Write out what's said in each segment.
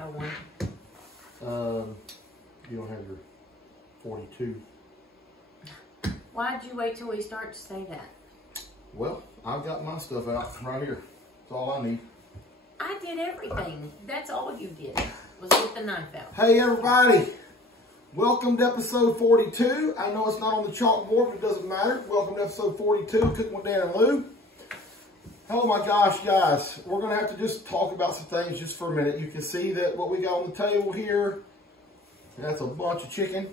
got one. You don't have your 42. Why'd you wait till we start to say that? Well, I've got my stuff out right here. That's all I need. I did everything. That's all you did, was get the knife out. Hey, everybody. Welcome to episode 42. I know it's not on the chalkboard, but it doesn't matter. Welcome to episode 42, Cooking with Dan and Lou. Oh my gosh, guys. We're going to have to just talk about some things just for a minute. You can see that what we got on the table here, that's a bunch of chicken.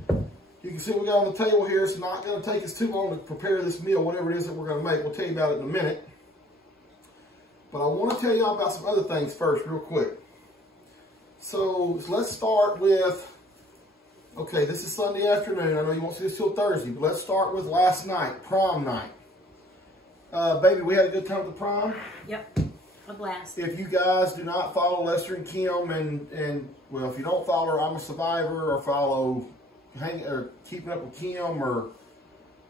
You can see what we got on the table here. It's not going to take us too long to prepare this meal, whatever it is that we're going to make. We'll tell you about it in a minute. But I want to tell y'all about some other things first, real quick. So let's start with, okay, this is Sunday afternoon. I know you won't see this till Thursday, but let's start with last night, prom night. Baby, we had a good time at the prom. Yep, a blast. If you guys do not follow Lester and Kim, and well, if you don't follow I'm a Survivor, or follow Keeping Up with Kim, or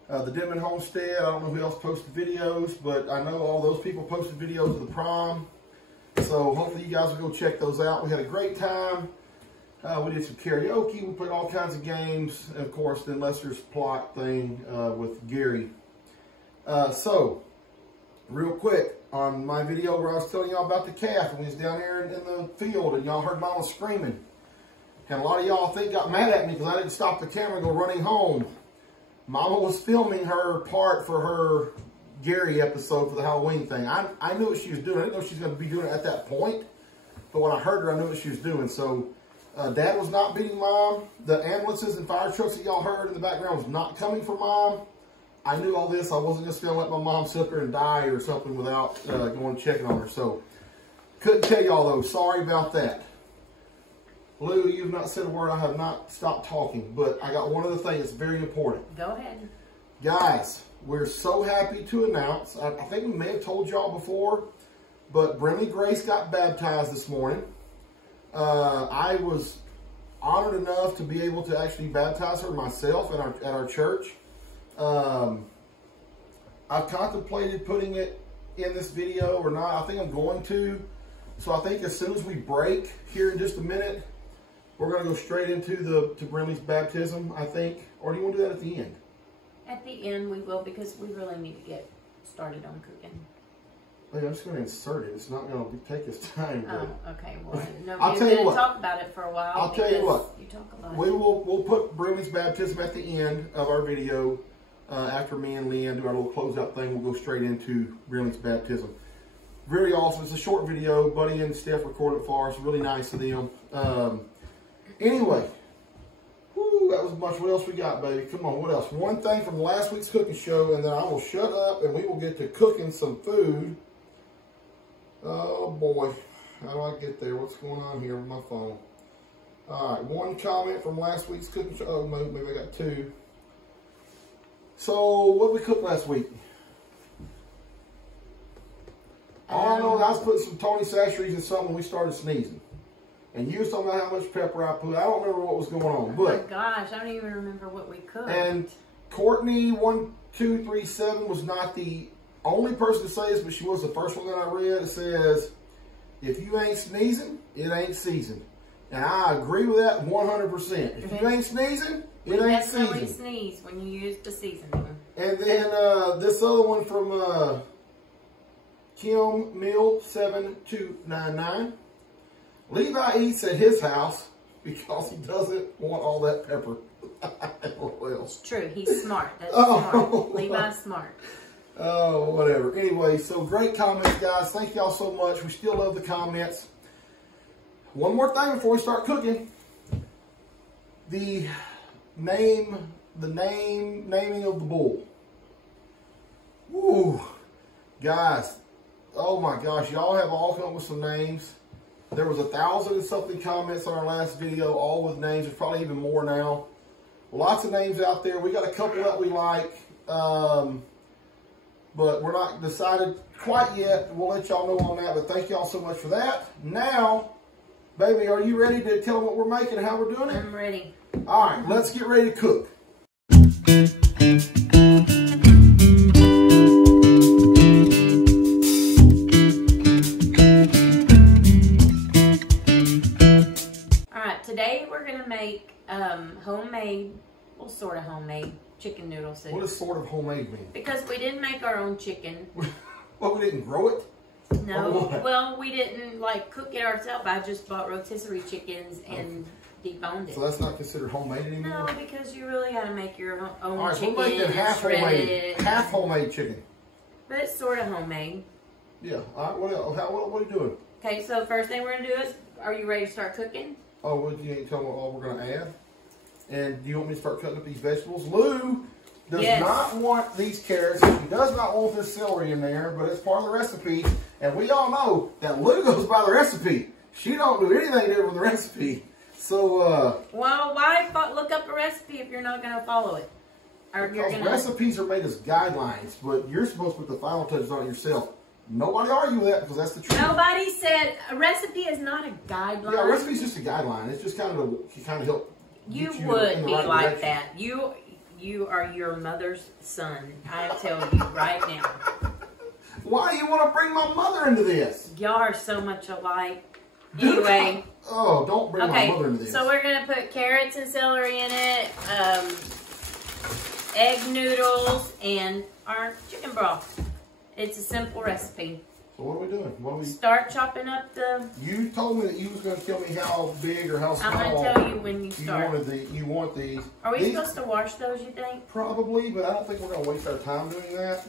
the Denman Homestead, I don't know who else posted videos, but I know all those people posted videos of the prom. So hopefully you guys will go check those out. We had a great time. We did some karaoke. We played all kinds of games. And of course, then Lester's plot thing with Gary. So, real quick, on my video where I was telling y'all about the calf, and we was down there in the field, and y'all heard Mama screaming. And a lot of y'all got mad at me because I didn't stop the camera and go running home. Mama was filming her part for her Gary episode for the Halloween thing. I knew what she was doing. I didn't know she was going to be doing it at that point. But when I heard her, I knew what she was doing. So, Dad was not beating Mom. The ambulances and fire trucks that y'all heard in the background was not coming for Mom. I knew all this. I wasn't just going to let my mom sit there and die or something without going and checking on her. So, couldn't tell y'all though. Sorry about that. Lou, you've not said a word. I have not stopped talking. But I got one other thing that's very important. Go ahead. Guys, we're so happy to announce. I think we may have told y'all before, but Brimley Grace got baptized this morning. I was honored enough to be able to actually baptize her myself at our church. I've contemplated putting it in this video or not. I think I'm going to. So I think as soon as we break here in just a minute, we're going to go straight into to Brimley's baptism, I think. Or do you want to do that at the end? At the end we will, because we really need to get started on cooking. Wait, I'm just going to insert it. It's not going to take us time. Oh, okay. Well, I'll nobody's tell you going to what. talk about it for a while. I'll tell you what. You talk about We'll put Brimley's baptism at the end of our video. After me and Leanne do our little closeout thing, we'll go straight into Brimley's baptism. Very awesome. It's a short video. Buddy and Steph recorded it for us. Really nice of them. Anyway, whoo, that was a bunch. What else we got, baby? Come on, what else? One thing from last week's cooking show, and then I will shut up and we will get to cooking some food. Oh boy, how do I get there? What's going on here with my phone? All right, one comment from last week's cooking show. Oh, maybe I got two. So, what did we cook last week? All I know is I was putting some Tony Chachere's in something when we started sneezing. And you was talking about how much pepper I put. I don't remember what was going on. Oh my gosh, I don't even remember what we cooked. And Courtney 1237 was not the only person to say this, but she was the first one that I read. It says, if you ain't sneezing, it ain't seasoned. And I agree with that 100%. If you ain't sneezing, it ain't seasoned. Definitely sneeze when you use the seasoning. And then this other one from Kim Mill 7299. Levi eats at his house because he doesn't want all that pepper. What else? It's true. He's smart. That's smart. Levi's smart. Oh, whatever. Anyway, so great comments, guys. Thank y'all so much. We still love the comments. One more thing before we start cooking. The naming of the bull. Woo. Guys, oh my gosh, y'all have all come up with some names. There was 1,000 and something comments on our last video, all with names. There's probably even more now. Lots of names out there. We got a couple that we like, but we're not decided quite yet. We'll let y'all know on that, but thank y'all so much for that. Now, baby, are you ready to tell them what we're making and how we're doing it? I'm ready. All right, let's get ready to cook. make homemade, well, sort of homemade chicken noodle soup. What does sort of homemade mean? Because we didn't make our own chicken. Well, we didn't grow it? No, well, we didn't like cook it ourselves. I just bought rotisserie chickens and deboned it. So that's not considered homemade anymore? No, because you really got to make your own All right, chicken. so we're making half homemade chicken. But it's sort of homemade. Yeah. All right. What else? What are you doing? Okay, so first thing we're gonna do is, are you ready to start cooking? Oh, well, you ain't telling me what all we're gonna add. And do you want me to start cutting up these vegetables? Lou does not want these carrots. He does not want this celery in there, but it's part of the recipe. And we all know that Lou goes by the recipe. She don't do anything different with the recipe. So, well, why look up a recipe if you're not gonna follow it? Or you're gonna... recipes are made as guidelines, but you're supposed to put the final touches on it yourself. Nobody argue with that because that's the truth. Nobody said a recipe is not a guideline. Yeah, a recipe is just a guideline. It's just kind of help. You would be like that. You are your mother's son. I tell you right now. Why do you want to bring my mother into this? Y'all are so much alike. Anyway. Oh, don't bring my mother into this. So we're going to put carrots and celery in it, egg noodles, and our chicken broth. It's a simple recipe. So what are we doing? Start chopping up the... You told me that you was going to tell me how big or how small. I'm going to tell you when you start. You want these. Are we supposed to wash those, you think? Probably, but I don't think we're going to waste our time doing that.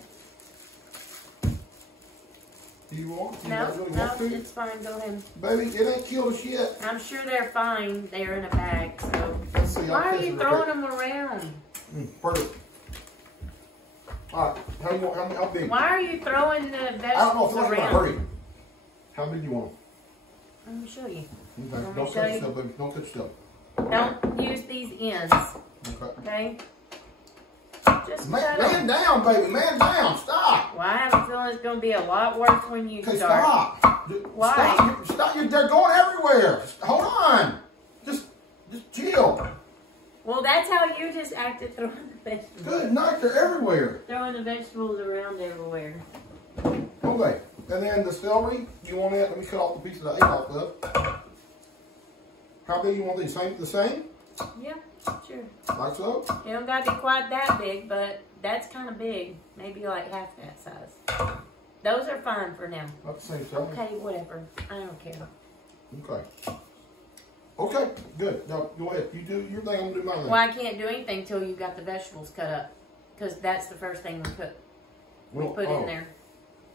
Do you want? No, it's fine. Go ahead. Baby, it ain't killed us yet. I'm sure they're fine. They're in a bag, so... Let's see. Why are you throwing them around? Perfect. All right, how big? Why are you throwing the vegetables I don't know if I'm around? hurry. How big do you want them? Let me show you. Okay. Don't touch stuff, baby. Don't touch stuff. Don't use these ends. Okay? Just man down, baby. Man down. Stop. Well, I have a feeling it's going to be a lot worse when you start. Stop. Why? Stop. They're going everywhere. Hold on. Just chill. Well, that's how you just acted throwing the vegetables. Good night. They're everywhere. Throwing the vegetables around everywhere. Okay. And then the celery, you want that? Let me cut off the piece that I ate off of. How big you want these? The same? Yeah, sure. Like so? You don't got to be quite that big, but that's kind of big. Maybe like half that size. Those are fine for now. About the same size? Okay, whatever. I don't care. Okay. Okay, good. Now, go ahead. You do your thing, I'm going to do my thing. Well, I can't do anything until you got the vegetables cut up. Because that's the first thing we put in there.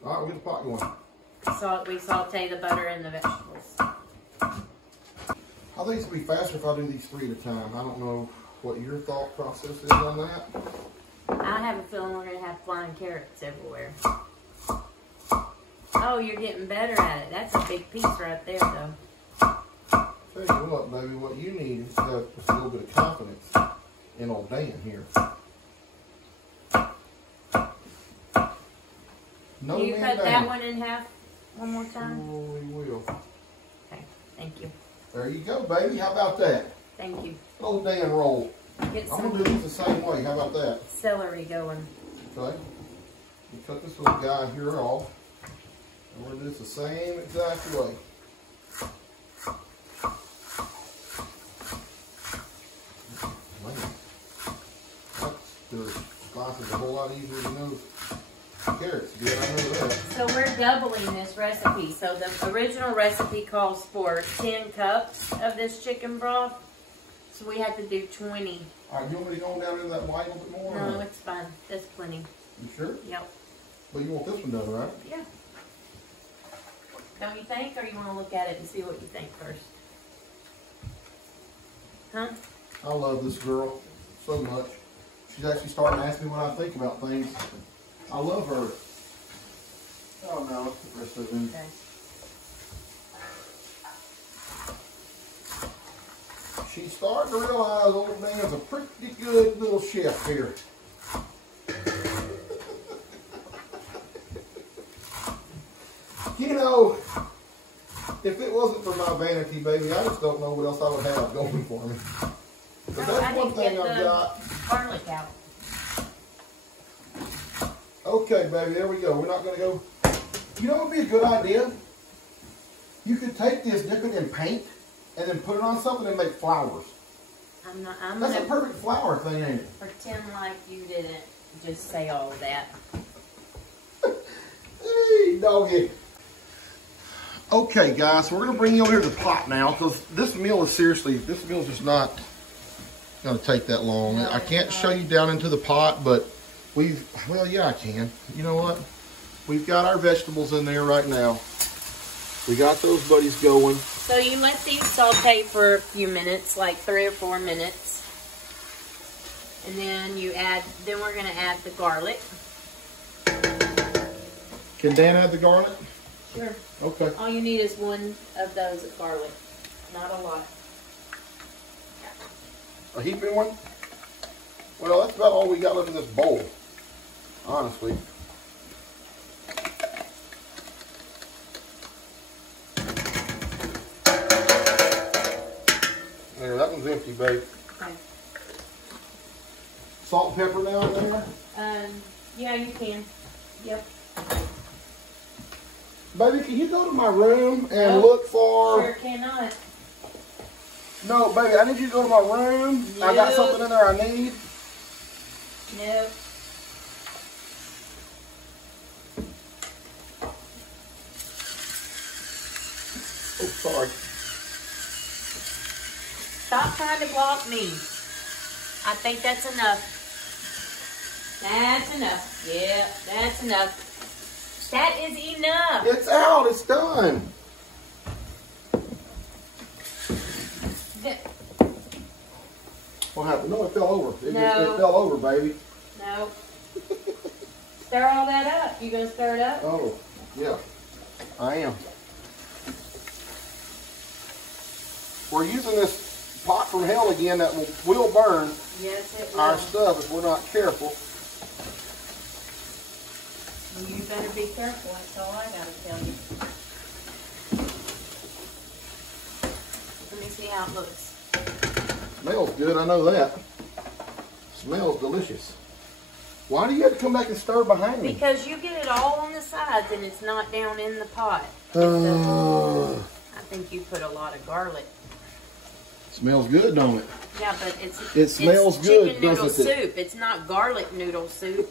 All right, we'll get the pot going. We saute the butter and the vegetables. I think it's going to be faster if I do these 3 at a time. I don't know what your thought process is on that. I have a feeling we're going to have flying carrots everywhere. Oh, you're getting better at it. That's a big piece right there, though. Tell you what, baby, what you need is to have just a little bit of confidence in old Dan here. No, Can you cut that one in half one more time? Oh, we will. Okay, thank you. There you go, baby. How about that? Thank you. Old Dan roll. Get I'm going to do these the same way. How about that? Celery going. Okay. We cut this little guy here off. And we're going to do this the same exact way. Slices a whole lot easier than those carrots. Good, I know that. So we're doubling this recipe. So the original recipe calls for 10 cups of this chicken broth. So we had to do 20. All right, you want me to go down into that white a little bit more? No, it's fine. That's plenty. You sure? Yep. But you want this one done, right? Yeah. Don't you think, or you want to look at it and see what you think first? Huh? I love this girl so much. She's actually starting to ask me what I think about things. I love her. Oh no, let's put the rest of it in. Okay. She's starting to realize old Dan's a pretty good little chef here. You know, if it wasn't for my vanity, baby, I just don't know what else I would have going for me. But that's one thing I've got. Garlic out. Okay, baby, there we go. We're not going to go. You know what would be a good idea? You could take this, dip it in paint, and then put it on something and make flowers. I'm That's gonna a perfect flour thing, ain't it? pretend like you didn't just say all of that. Hey, doggy. Okay, guys, so we're gonna bring you over here to the pot now, because this meal is just not gonna take that long. No, I can't show you down into the pot, but well, yeah, I can. You know what? We've got our vegetables in there right now. We got those buddies going. So you let these saute for a few minutes, like 3 or 4 minutes. And then then we're gonna add the garlic. Can Dan add the garlic? Sure. Okay. All you need is one of those of garlic, not a lot. A heaping one? Well, that's about all we got left in this bowl, honestly. There, that one's empty, babe. Okay. Salt and pepper down there? Yeah, you can. Yep. Baby, can you go to my room and Nope. look for... Sure cannot. No, baby, I need you to go to my room. I got Nope. something in there I need. Nope. Oh, sorry. Stop trying to block me. I think that's enough. That's enough. Yeah, that's enough. That is enough. It's out. It's done. What happened? No, it fell over. It fell over, baby. No. Stir all that up. You gonna stir it up? Oh, yeah. I am. We're using this pot from hell again that will burn Yes, it will. our stuff if we're not careful. Well, you better be careful. That's all I gotta tell you. Let me see how it looks. Smells good, I know that. Smells delicious. Why do you have to come back and stir behind me? Because you get it all on the sides and it's not down in the pot. I think you put a lot of garlic. Smells good, don't it? Yeah, but It smells good, chicken noodle doesn't it? soup. It's not garlic noodle soup.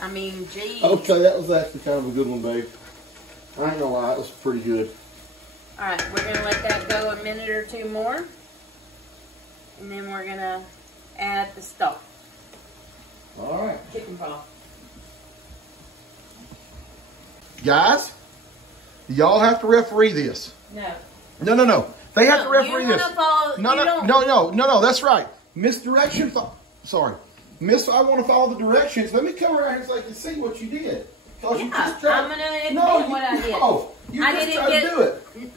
I mean, geez. Okay, that was actually kind of a good one, babe. I ain't gonna lie, it was pretty good. All right, we're gonna let that go a minute or two more, and then we're gonna add the stock. All right. Chicken broth. Guys, y'all have to referee this. No. No. They have to referee you this. Follow, No, that's right. Misdirection. Sorry. I want to follow the directions. Let me come around here so I can see what you did. Yeah, I'm going to admit what I did. No, you I just didn't tried to do it.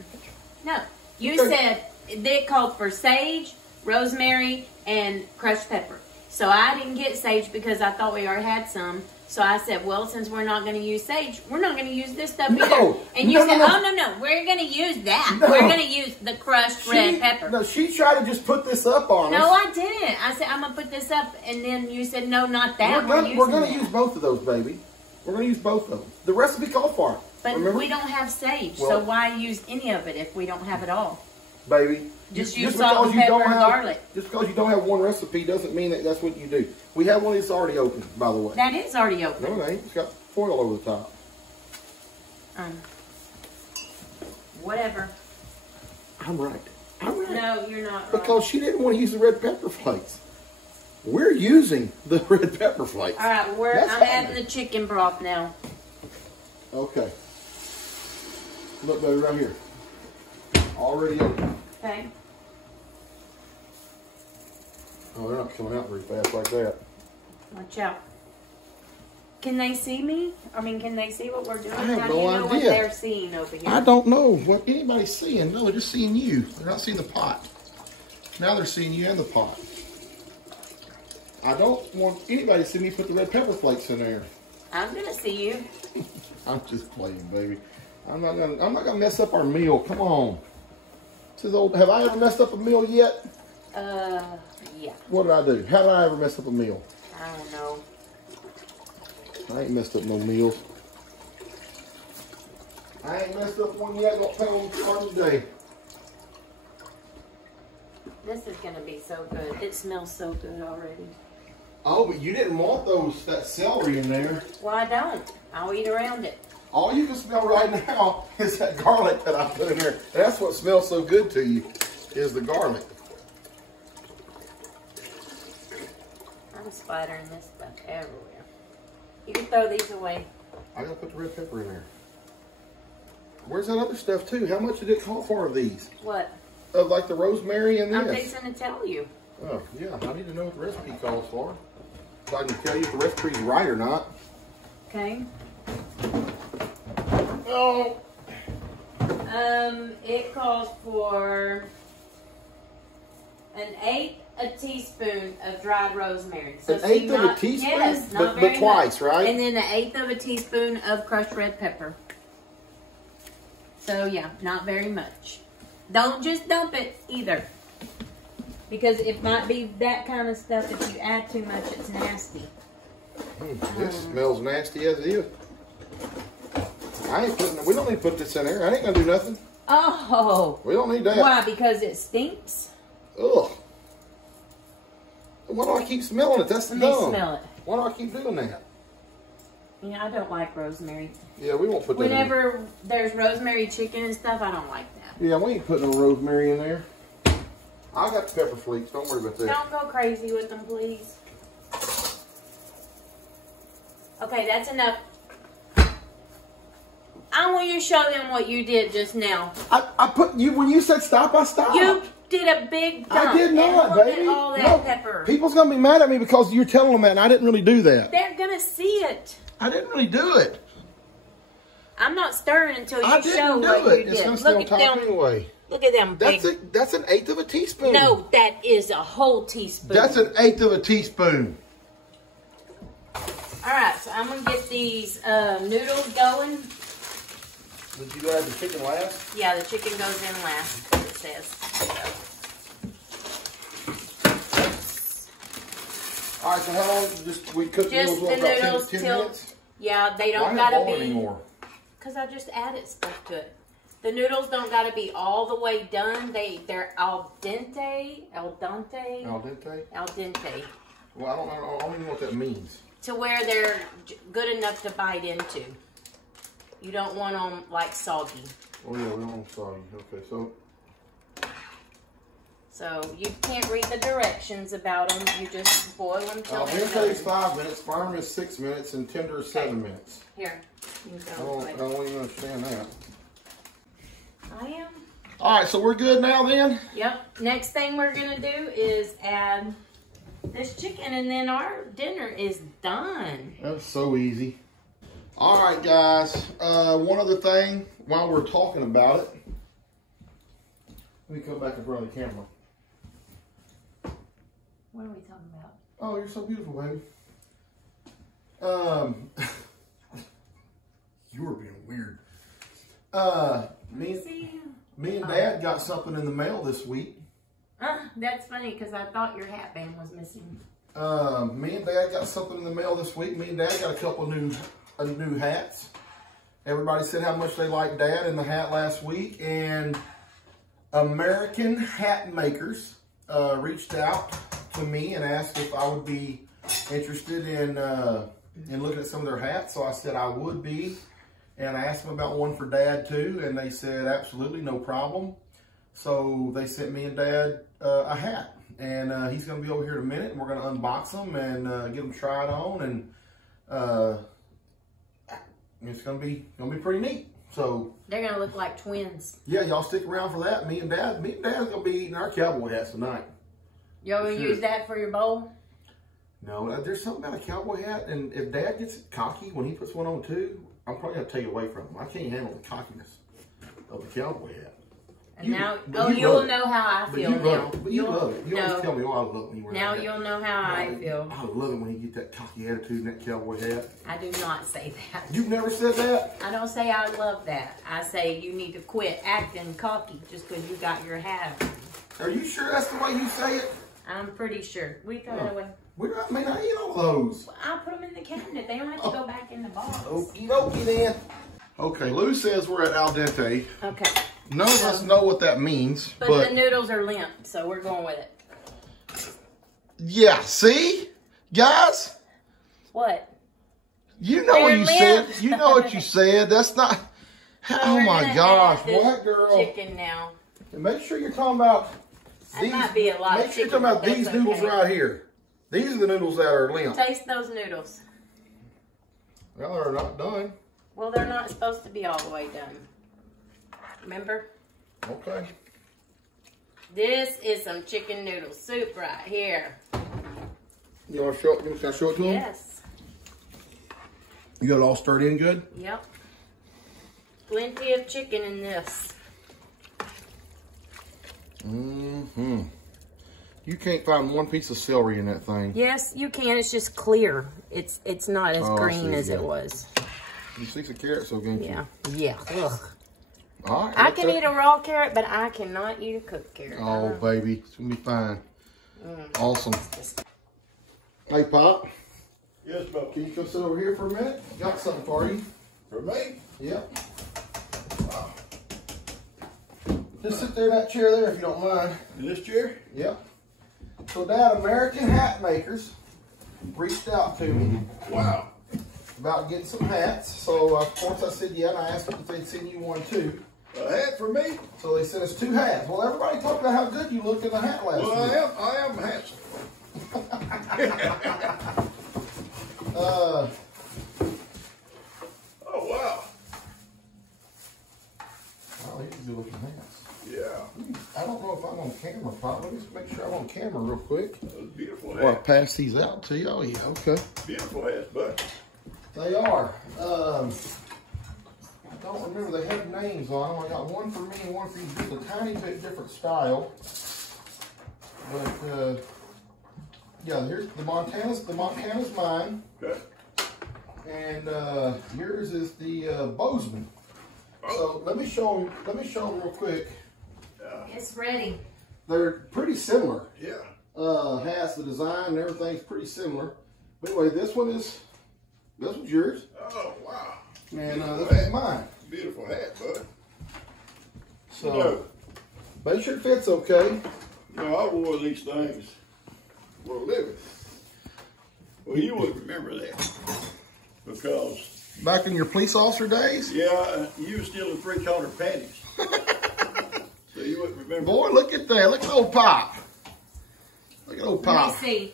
No, you said they called for sage, rosemary, and crushed pepper. So I didn't get sage because I thought we already had some. So I said, well, since we're not going to use sage, we're not going to use this stuff either. And you said, oh, no, we're going to use that. No. We're going to use the crushed red pepper. No, she tried to just put this up on us. No, I didn't. I said, I'm going to put this up. And then you said, no, not that. We're going to use both of those, baby. We're going to use both of them. The recipe called for it. But remember? we don't have sage, Well, so why use any of it if we don't have it all? Baby. Just use salt and pepper and garlic. Just because you don't have one recipe doesn't mean that that's what you do. We have one that's already open, by the way. That is already open. No, it ain't. It's got foil over the top. Whatever. I'm right. No, you're not Because she didn't want to use the red pepper flakes. We're using the red pepper flakes. All right, I'm adding the chicken broth now. Okay. Look, baby, right here. Already open. Okay. Oh, they're not coming out very fast like that. Watch out. Can they see me? I mean, can they see what we're doing? I have How no do you know what idea. they're seeing over here? I don't know what anybody's seeing. No, they're just seeing you. They're not seeing the pot. Now they're seeing you in the pot. I don't want anybody to see me put the red pepper flakes in there. I'm gonna see you. I'm just playing, baby. I'm not gonna mess up our meal. Come on. This is old. Have I ever messed up a meal yet? Yeah. What did I do? How did I ever mess up a meal? I don't know. I ain't messed up no meals. I ain't messed up one yet. Don't tell them on today. This is gonna be so good. It smells so good already. Oh, but you didn't want that celery in there. Well, I don't. I'll eat around it. All you can smell right now is that garlic that I put in there. That's what smells so good to you, is the garlic. I'm splattering this stuff everywhere. You can throw these away. I gotta put the red pepper in there. Where's that other stuff too? How much did it call for of these? What? Of like the rosemary and this? I'm fixing to tell you. Oh, yeah, I need to know what the recipe calls for. So I can tell you if the recipe's right or not. Okay. Oh. It calls for 1/8 a teaspoon of dried rosemary. So 1/8 of a teaspoon? Yes, not but very twice, much. right? And then 1/8 of a teaspoon of crushed red pepper. So yeah, not very much. Don't just dump it either. Because it might be that kind of stuff. If you add too much, it's nasty. This smells nasty as it is. We don't need to put this in there. I ain't gonna do nothing. Oh. We don't need that. Why? Because it stinks? Ugh. Why do I keep smelling it? That's Let dumb. me smell it. Why do I keep doing that? Yeah, I don't like rosemary. Yeah, we won't put that in there. Whenever there's rosemary chicken and stuff, I don't like that. Yeah, we ain't putting no rosemary in there. I got the pepper flakes. Don't worry about that. Don't go crazy with them, please. Okay, that's enough. I want you to show them what you did just now. I put you when you said stop, I stopped. You did a big dump. I did not, and look baby. At all that No, pepper. people's gonna be mad at me because you're telling them that, and I didn't really do that. They're gonna see it. I didn't really do it. I'm not stirring until you I show didn't do what it. you It's did. gonna stay Look on at top them. anyway. Look at them big. That's an 1/8 of a teaspoon. No, that is a whole teaspoon. That's an 1/8 of a teaspoon. All right, so I'm gonna get these noodles going. Did you add the chicken last? Yeah, the chicken goes in last, it says. All right, so how long? We cook Just noodles the about noodles 10 till minutes? Yeah, they Why don't not gotta boil be anymore? because I just added stuff to it. The noodles don't gotta be all the way done. They're al dente, al dente, Al dente? al dente, Well, I don't even know what that means. to where they're good enough to bite into. You don't want them like soggy. Oh yeah, we don't sorry. Okay, so You can't read the directions about them. You just boil them till al they're dente is done. 5 minutes, firm is 6 minutes, and tender is 7 minutes. Here, you I go. don't even understand that. I am. All right, so we're good now then? Yep. Next thing we're going to do is add this chicken, and then our dinner is done. That's so easy. All right, guys. One other thing while we're talking about it. Let me come back in front of the camera. What are we talking about? Oh, you're so beautiful, baby. You were being weird. Me and Dad got something in the mail this week. That's funny because I thought your hat band was missing. Me and Dad got something in the mail this week. Me and Dad got a couple of new hats. Everybody said how much they liked Dad in the hat last week, and American Hat Makers reached out to me and asked if I would be interested in looking at some of their hats. So I said I would be, and I asked them about one for Dad too, and they said absolutely no problem. So they sent me and Dad a hat, and he's going to be over here in a minute, and we're going to unbox them and get them tried on, and it's going to be pretty neat. So They're going to look like twins. yeah, y'all stick around for that. Me and Dad's going to be eating our cowboy hats tonight. Y'all going to use that for your bowl? No, there's something about a cowboy hat, and if Dad gets cocky when he puts one on too, I'm probably going to take away from him. I can't handle the cockiness of the cowboy hat. And you'll know how I feel now. But you love it. You always tell me, oh, I love it when you wear that hat. You'll know how I feel. I love it when you get that cocky attitude and that cowboy hat. I do not say that. You've never said that? I don't say I love that. I say you need to quit acting cocky just because you got your hat on. Are you sure that's the way you say it? I'm pretty sure. We throw it away. I mean, I eat all those. I'll put them in the cabinet. They don't have to go back in the box. Okie dokie then. Okay, Lou says we're at al dente. Okay. None of us know what that means, but the noodles are limp, so we're going with it. Yeah, see? Guys? What? You know what you said. You know what you said. That's not... Oh my gosh. What, girl? Chicken now. And make sure you're talking about these... That might be a lot Make of sure you're chicken, talking about these noodles right here. These are the noodles that are limp. Taste those noodles. Well, they're not done. Well, they're not supposed to be all the way done. Remember? Okay. This is some chicken noodle soup right here. You want to show it? Can I show it to them? Yes. You got it all stirred in good? Yep. Plenty of chicken in this. Mm-hmm. You can't find one piece of celery in that thing. Yes, you can. It's just clear. It's not as green as it was. You see some carrots, so can't you? Yeah. Yeah. Ugh. All right. I can eat a raw carrot, but I cannot eat a cooked carrot. Oh, baby. It's going to be fine. Awesome. Hey, Pop. Yes, Bob. Can you come sit over here for a minute? Got something for you. For me? Yep. Wow. Just sit there in that chair there if you don't mind. In this chair? Yep. So, Dad, American Hat Makers reached out to me. Wow. About getting some hats. So, of course, I said yeah, and I asked them if they'd send you one too. A hat for me? So, they sent us 2 hats. Well, everybody talked about how good you looked in the hat last week. Well, I am handsome. Uh, Oh, wow. oh, these are good looking hats. Yeah. I don't know if I'm on camera, Pop. Let me just make sure I'm on camera real quick. Those beautiful Before I hats. pass these out to you. Oh, yeah, okay. Beautiful hats, but They are. I don't remember. They have names on them. I got one for me and one for you. Just a tiny bit different style. But, yeah, here's the Montana's. The Montana's mine. okay. And yours is the Bozeman. So let me show them. Let me show them real quick. It's ready. They're pretty similar. Yeah. Hats, the design, and everything's pretty similar. But anyway, this one's yours, Oh, wow. and this one's mine. Beautiful hat, bud. So You know, make sure it fits okay. you know, I wore these things for a living. Well, you wouldn't remember that. Because, Back in your police officer days, yeah, you were still in 3-corner panties. So you wouldn't remember. boy, look at that. Look at old Pop. Look at old Let me Pop. see.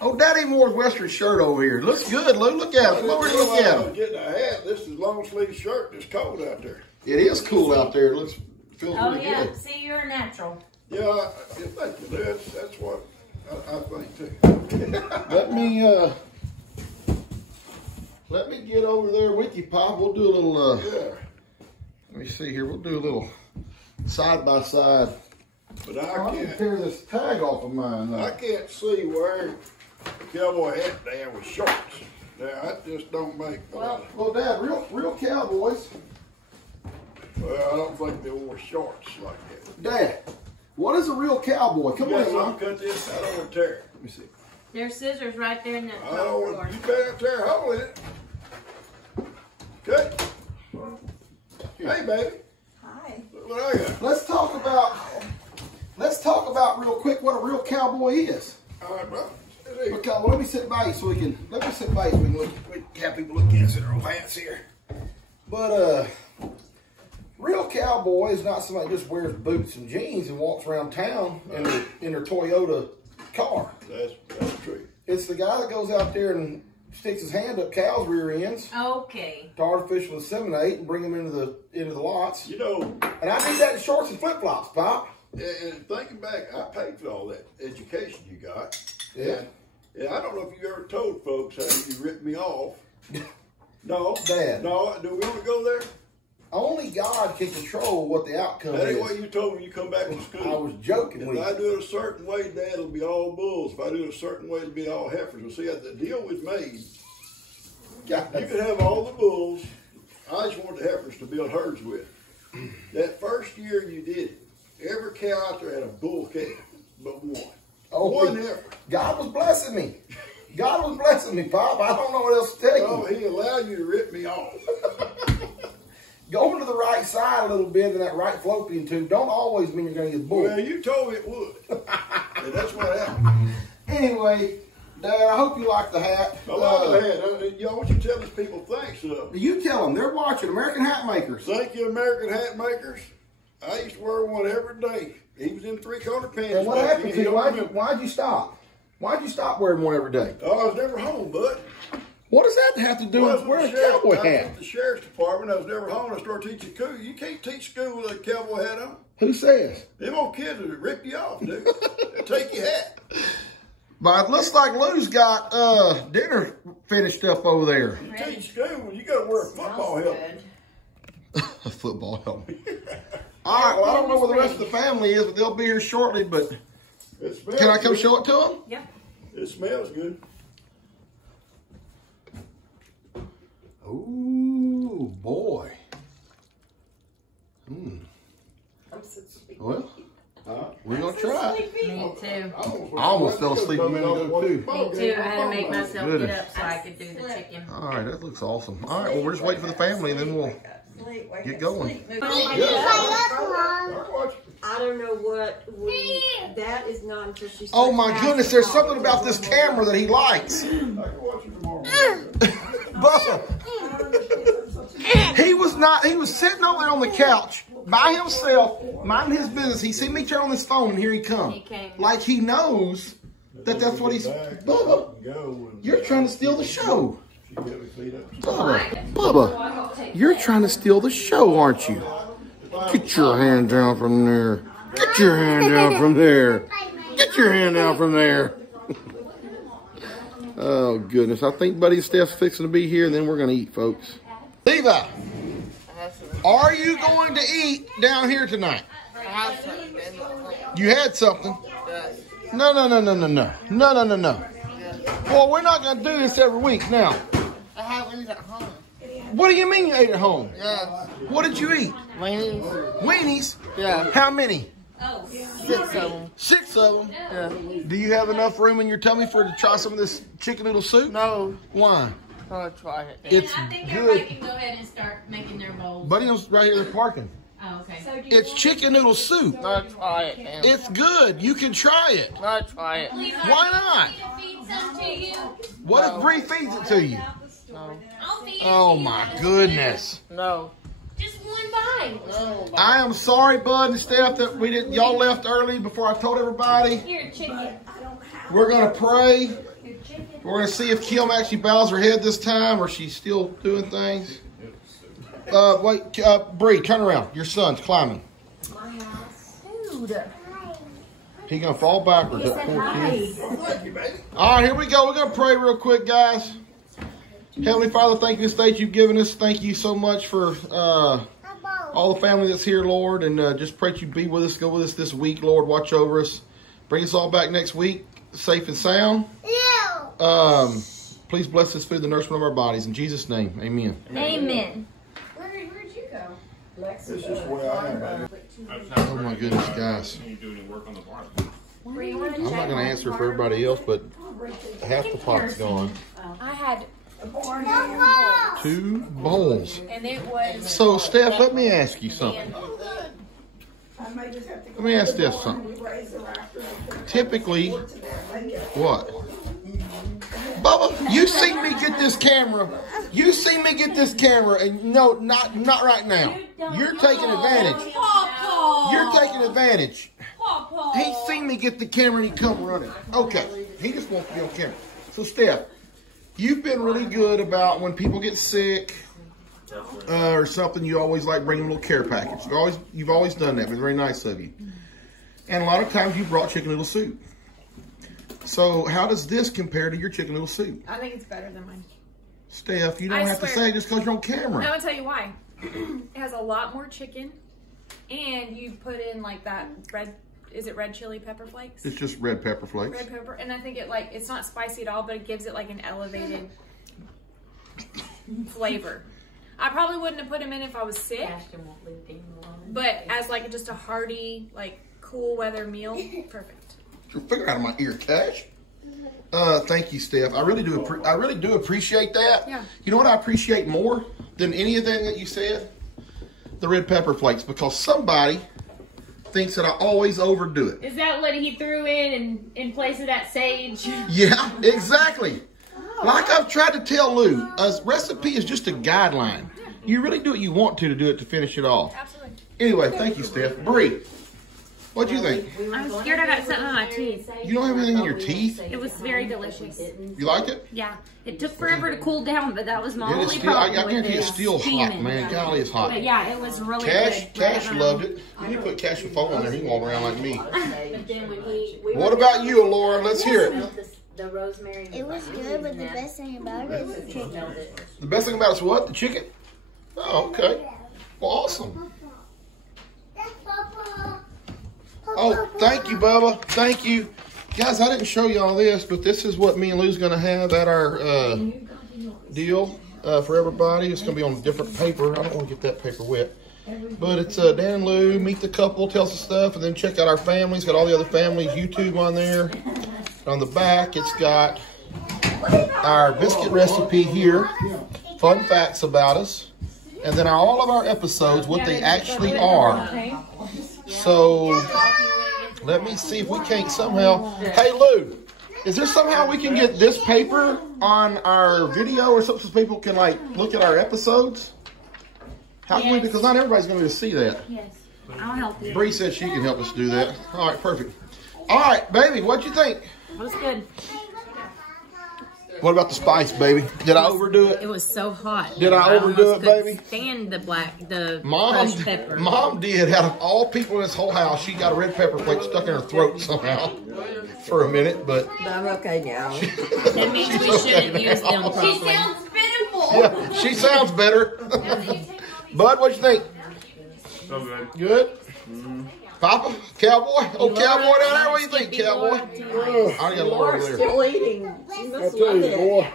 Oh, Daddy wore a Western shirt over here. Looks good, Lou. Look at him. Come over here, look at I him. was getting a hat. This is long sleeve shirt. It's cold out there. It is cool out there. It feels Oh, pretty yeah. good. See, you're a natural. Yeah, thank you. That's what I think too. Let me get over there with you, Pop. We'll do a little, Yeah, let me see here. We'll do a little side by side. but I can tear this tag off of mine. I can't see wearing a cowboy hat down with shorts. Now, that just don't make. Well, Dad, real cowboys. Well, I don't think they wore shorts like that. Dad, what is a real cowboy? Come You on, got Mom. something cut this? I don't want to tear it. Let me see. There's scissors right there in that I top don't drawer. want you better tear a hole in it. Okay. Hey, baby. Hi. Look what I got. Let's talk about real quick what a real cowboy is. All right, bro. Okay, well, let me sit by you so we can have people look against their old hats here. But real cowboy is not somebody who just wears boots and jeans and walks around town in their Toyota car. That's true. It's the guy that goes out there and sticks his hand up cows' rear ends Okay. to artificial inseminate and bring them into the lots. You know, And I do that in shorts and flip flops, Pop. and thinking back, I paid for all that education you got. Yeah. And I don't know if you ever told folks how you ripped me off. No. Dad. No, do we want to go there? Only God can control what the outcome That ain't is. what you told me when you come back from school. I was joking with If I you. do it a certain way, Dad, it'll be all bulls. If I do it a certain way, it'll be all heifers. Well, see, the deal was made. You could have all the bulls. I just want the heifers to build herds with. That first year you did it, every cow out there had a bull calf, but one. One heifer. God was blessing me. God was blessing me, Pop. I don't know what else to tell you. No, he allowed you to rip me off. Going to the right right side a little bit in that right fallopian tube don't always mean you're going to get bull. Well, you told me it would. And that's what happened. Anyway, Dad, I hope you like the hat. I love the hat. Y'all, want you to tell these people thanks. You tell them. They're watching American Hat Makers. Thank you, American Hat Makers. I used to wear one every day. He was in 3/4 pants. And what happened to you? Why'd you stop? Why'd you stop wearing one every day? Oh, I was never home, bud. What does that have to do with wearing a cowboy I was hat? at the sheriff's department. I was never home. I started teaching school. You can't teach school with a cowboy hat on. Who says? Them old kids will rip you off, dude. They'll take your hat. But it looks like Lou's got dinner finished up over there. You teach school, you got to wear a football helmet. A football helmet. All right, well, I don't know where the rest of the family is, but they'll be here shortly. But can I come show it to them? Yeah. It smells good. Ooh, boy. Well, we're going to try it. Me too. I almost fell asleep a minute ago, too. Me too. I had to make myself Goodness. get up so I could do the chicken. All right, that looks awesome. All right, well, we're just waiting for the family, and then we'll get going. I don't know what that is not until she starts. Oh, my goodness, there's something about this camera that he likes. I can watch it tomorrow. Bubba. He was sitting over there on the couch by himself, minding his business. He seen me turn on his phone, and here he comes. He came. Like he knows that's what he's... Bubba, you're trying to steal the show. Bubba, you're trying to steal the show, aren't you? Get your hand down from there. Get your hand down from there. Get your hand down from there. Oh, goodness. I think Buddy and Steph's fixing to be here, and then we're going to eat, folks. Levi, are you going to eat down here tonight? You had something? No. No. Well, we're not going to do this every week now. I have wings at home. What do you mean you ate at home? Yeah. What did you eat? Weenies? Weenies? Yeah. How many? 6 of them. 6 of them? Yeah. Do you have enough room in your tummy to try some of this chicken noodle soup? No. Why? I'm going to try it. It's I think good. everybody can go ahead and start making their bowls. Buddy's right here parking. Oh, okay. It's chicken noodle soup. I'm going to try it, man. It's good. You can try it. I'm going to try it. Why not? Feed some to you. What if Bree feeds it to you? No. I'll feed it Oh to you. my goodness. No. Just one bite. No. I am sorry, Bud and Steph, that y'all left early before I told everybody. Here, chicken. We're gonna pray. We're gonna see if Kim actually bows her head this time or she's still doing things. Wait, Bree, turn around. Your son's climbing. Dude. He gonna fall backwards. He That said poor hi. kid. All right, here we go. We're gonna pray real quick, guys. Heavenly Father, thank you for this day you've given us. Thank you so much for all the family that's here, Lord. And just pray that you be with us, go with us this week, Lord. Watch over us. Bring us all back next week, safe and sound. Please bless this food, the nourishment of our bodies. In Jesus' name, amen. Amen. Where'd you go? This is where I am, baby. Oh, my goodness, guys. I'm not going to answer for everybody else, but half the pot's gone. I had 2 bowls. and it was So, Steph, let me ask you something. Let me ask Steph something. Typically, what? Bubba, you see me get this camera. You see me get this camera, and no, not right now. You're taking advantage. You're taking advantage. He seen me get the camera and he come running. Okay, he just wants to be on camera. So, Steph, you've been really good about when people get sick or something. You always like bringing them a little care package. You've always done that. It's very nice of you. And a lot of times you brought chicken noodle soup. So how does this compare to your chicken noodle soup? I think it's better than mine. Steph, you don't I have to swear. say it just because you're on camera. I'm gonna tell you why. It has a lot more chicken, and you put in like that red. Is it red chili pepper flakes? It's just red pepper flakes. Red pepper, and I think it's not spicy at all, but it gives it like an elevated flavor. I probably wouldn't have put them in if I was sick, Ashton won't leave him alone. but as like just a hearty, like cool weather meal, perfect. Your finger out of my ear, Cash. Thank you, Steph. I really do appreciate that. Yeah. You know what I appreciate more than anything that you said? the red pepper flakes because somebody thinks that I always overdo it. Is that what he threw in place of that sage? Yeah, exactly. Like I've tried to tell Lou, a recipe is just a guideline. You really do what you want to do it to finish it off. Absolutely. Anyway, thank you, Steph. Bree, what'd you think? I'm scared I got something in my teeth. You don't have anything in your teeth? It was very delicious. You liked it? Yeah. It took forever to cool down, but that was my It is only still, problem. I guarantee with it's it. still hot, Steaming. man. Golly, it's hot. But yeah, it was really Cash, good. Cash loved it. You need to put Cash and phone on there. He can walk around like me. But then when What about you, Laura? Let's hear it. the rosemary. It was good, but the best thing about it is the chicken. The best thing about it is what? The chicken? Oh, okay. Well, awesome. Oh, thank you, Bubba. Thank you. Guys, I didn't show you all this, but this is what me and Lou's going to have at our deal for everybody. It's going to be on different paper. I don't want to get that paper wet. But it's Dan and Lou, meet the couple, tells us stuff, and then check out our families. Got all the other families' YouTube on there. On the back, it's got our biscuit recipe here, fun facts about us, and then all of our episodes, what they actually are. So, let me see if we can't somehow... Hey, Lou, is there somehow we can get this paper on our video or something so people can, like, look at our episodes? How can we? Because not everybody's going to be able to see that. Yes. I'll help you. Bree said she can help us do that. All right, perfect. All right, baby, what'd you think? It was good. What about the spice, baby? Did I overdo it? It was so hot. Did I overdo almost it, baby? couldn't stand the Mom, crushed pepper. Mom did. Out of all people in this whole house, she got a red pepper flake stuck in her throat somehow for a minute, but I'm okay now. That means we shouldn't use them properly. She sounds pitiful. yeah, she sounds better. Bud, what you think? So good. Good? Mm-hmm. Papa? Cowboy? Oh, cowboy down there? What do you think, cowboy? I got a Laura over there. Still eating. She I must tell love you, it. boy,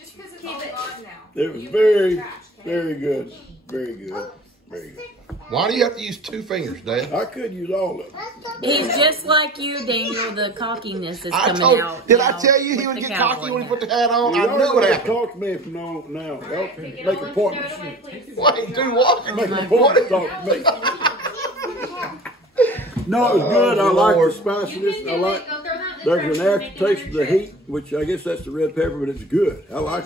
Just because it's all hot now. it was very, very good. Very good. Very good. Why do you have to use 2 fingers, Dad? I could use all of them. He's just like you, Daniel. The cockiness is I coming told. out. Did now I tell you he with would the get cowboy cocky when he hat. put the hat on? You I knew it would happen. Talk to me from on now. Y'all can make appointments. Wait, do what? Make an appointment. Talk to me. No, it was good. I like the spiciness. I like. There's an aftertaste of the heat, which I guess that's the red pepper, but it's good. I like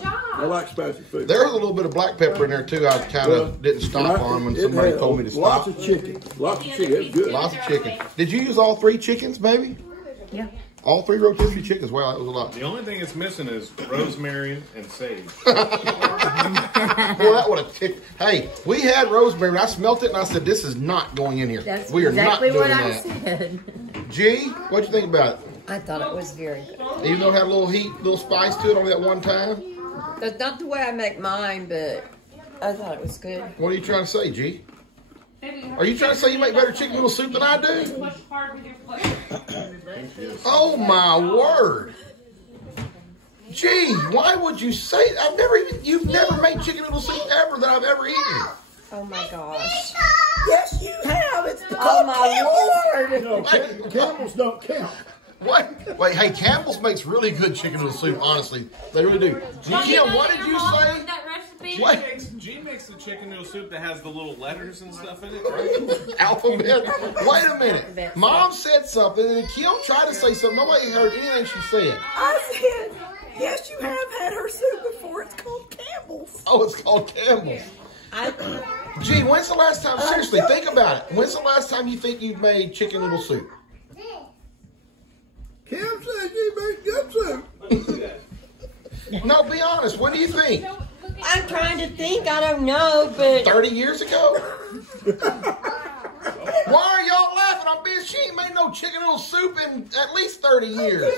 spicy food. There was a little bit of black pepper in there too. I kind of didn't stop on when somebody told me to stop. Lots of chicken. Lots of chicken. It's good. Lots of chicken. Did you use all 3 chickens, baby? Yeah. All 3 rotisserie chickens. Wow, that was a lot. The only thing it's missing is rosemary and sage. Boy, that would have ticked. Hey, we had rosemary. I smelt it and I said, "This is not going in here. That's we are exactly not doing what I that." said. G, what'd you think about it? I thought it was very good. Even though it had a little heat, little spice to it on that one time. That's not the way I make mine, but I thought it was good. What are you trying to say, G? Are you trying to say you make better chicken noodle soup than I do? Oh my word! Gee, why would you say? You've never made chicken noodle soup ever that I've ever eaten. Oh my gosh. Yes, you have. It's oh my Lord. No, Campbell's don't count. What? Wait, hey, Campbell's makes really good chicken noodle soup. Honestly, they really do. Kim, what did you say? What? G makes the chicken noodle soup that has the little letters and stuff in it, right? Alphabet. Wait a minute. Mom said something, and then Kim tried to say something. Nobody heard anything she said. I said, yes, you have had her soup before. It's called Campbell's. Oh, it's called Campbell's. Gee, when's the last time? Seriously, think about it. When's the last time you think you've made chicken noodle soup? Kim said you made good soup. No, be honest. When do you think? I'm trying to think. I don't know, but 30 years ago? Why are y'all laughing? I'm being. She ain't made no chicken noodle soup in at least 30 years.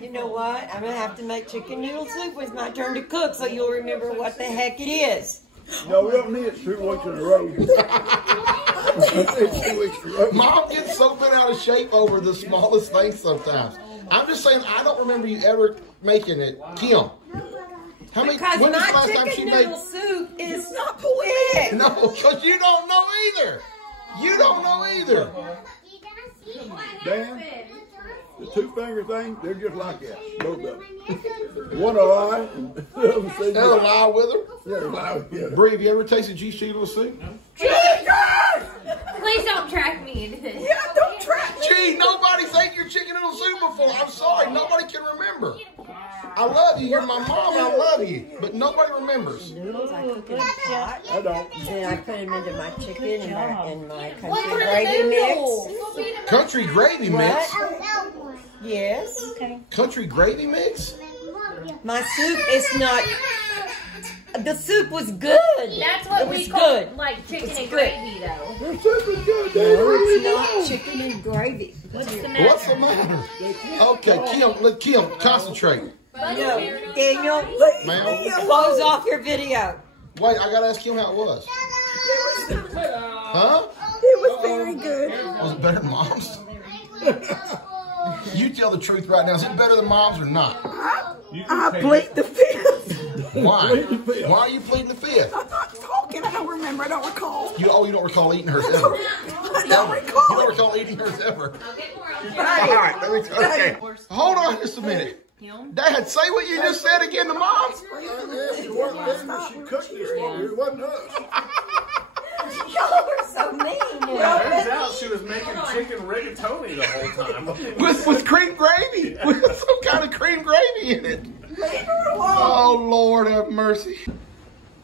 you know what? I'm going to have to make chicken noodle soup when it's my turn to cook so you'll remember what the heck it is. No, we don't need it 2 weeks in a row. 2 weeks in a row. Mom gets so bent out of shape over the smallest things sometimes. I'm just saying, I don't remember you ever making it. Kim, how many? Because when was the my last time she chicken made? noodle soup is not quick. No, because you don't know either. You don't know either. Dan, The two-finger thing, they're just like that. Both of them. One eye, and the other thing. They'll lie with her. Yeah, lie together. Bree, have you ever tasted G chicken noodle soup? No. Please don't track me into this. Yeah, don't track me. Gee, nobody's ate your chicken noodle soup before. I'm sorry, nobody can remember. I love you. You're my mom. I love you, but nobody remembers. Noodles I cook in a pot. I don't. Then I put them into my chicken and my country gravy mix. Country gravy mix. What? Yes. Okay. Country gravy mix. My soup is not. The soup was good. That's what It we was call good. like chicken It's and good. gravy, though. Their soup is good. They No, really it's not do. chicken and gravy. What's the matter? What's the matter? Okay, Kim, concentrate. No, Daniel, Ma'am? close off your video. Wait, I gotta ask Kim how it was. Huh? It was very good. Was it better than Mom's? You tell the truth right now. Is it better than Mom's or not? I plead the fifth. Why? Why are you pleading the fifth? I'm not talking. I don't remember. I don't recall. You don't recall eating hers ever. I don't You recall. don't recall eating hers ever. Right. All right, let me. Okay, hold on just a minute. Dad, say what you just said again to Mom. It wasn't them she cooked this for. It wasn't us. Y'all are so mean. Turns out she was making chicken rigatoni the whole time. With cream gravy, with some kind of cream gravy in it. Oh Lord, have mercy,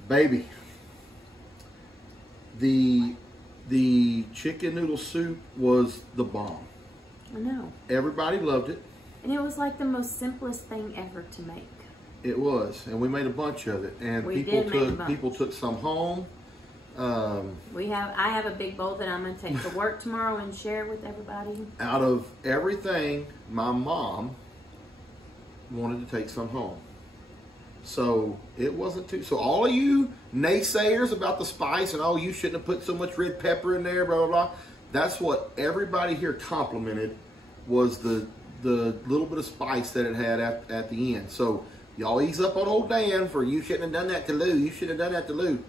baby. The chicken noodle soup was the bomb. I know. Everybody loved it. And it was like the most simplest thing ever to make. It was, and we made a bunch of it, and We did make a bunch. people took some home. I have a big bowl that I'm gonna take to work tomorrow and share with everybody. Out of everything, my mom wanted to take some home. So it wasn't too. So all of you naysayers about the spice and, oh, you shouldn't have put so much red pepper in there, blah blah blah. That's what everybody here complimented, was the little bit of spice that it had at the end. So y'all ease up on old Dan for, you shouldn't have done that to Lou. You should have done that to Lou.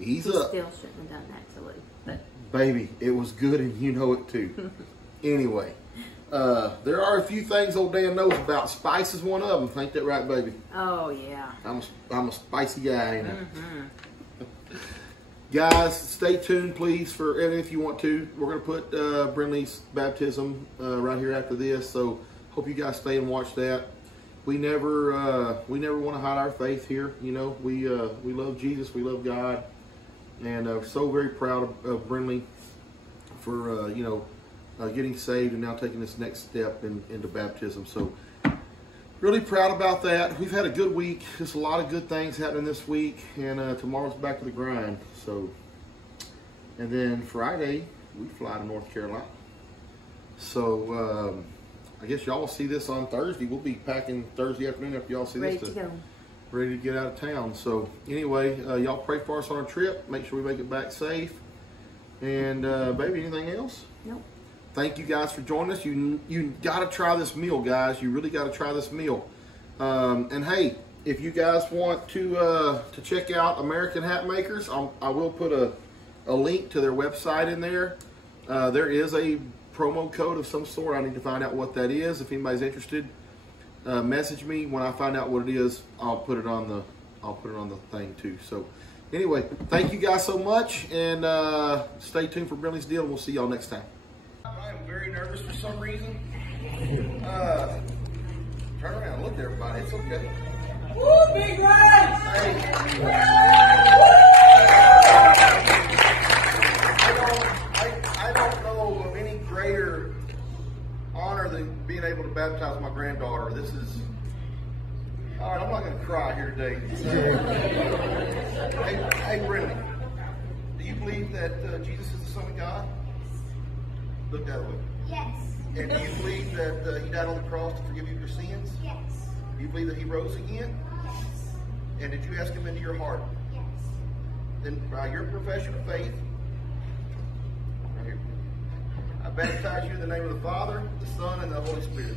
Ease He up. still shouldn't have done that to Lou. But Baby, it was good and you know it too. Anyway, there are a few things old Dan knows about. Spice is one of them. Ain't that right, baby? oh yeah. I'm a spicy guy, ain't I? Guys, stay tuned, please, for, and if you want to, we're going to put Brinley's baptism right here after this. So hope you guys stay and watch that. We never want to hide our faith here. You know, we love Jesus, we love God, and so very proud of Brinley for getting saved and now taking this next step into baptism. So really proud about that. We've had a good week. Just a lot of good things happening this week, and tomorrow's back to the grind. So, and then Friday we fly to North Carolina. So I guess y'all will see this on Thursday. We'll be packing Thursday afternoon after y'all see Ready this. to go. Ready to get out of town. So anyway, y'all pray for us on our trip. Make sure we make it back safe. And baby, anything else? Nope. Thank you guys for joining us. You got to try this meal, guys. You really got to try this meal. And hey, if you guys want to check out American Hat Makers, I will put a link to their website in there. There is a promo code of some sort. I need to find out what that is. If anybody's interested, message me. When I find out what it is, I'll put it on the thing too. So anyway, thank you guys so much, and stay tuned for Brinley's Deal, and we'll see y'all next time. I am very nervous for some reason. Turn around, look at everybody. It's okay. Woo, big rides! I don't know of any greater honor than being able to baptize my granddaughter. This is. All right, I'm not going to cry here today. Hey, Brendan, do you believe that Jesus is the Son of God? Look that way. Yes. And do you believe that He died on the cross to forgive you your sins? Yes. Do you believe that He rose again? Yes. And did you ask Him into your heart? Yes. Then by your profession of faith, right here, I baptize you in the name of the Father, the Son, and the Holy Spirit.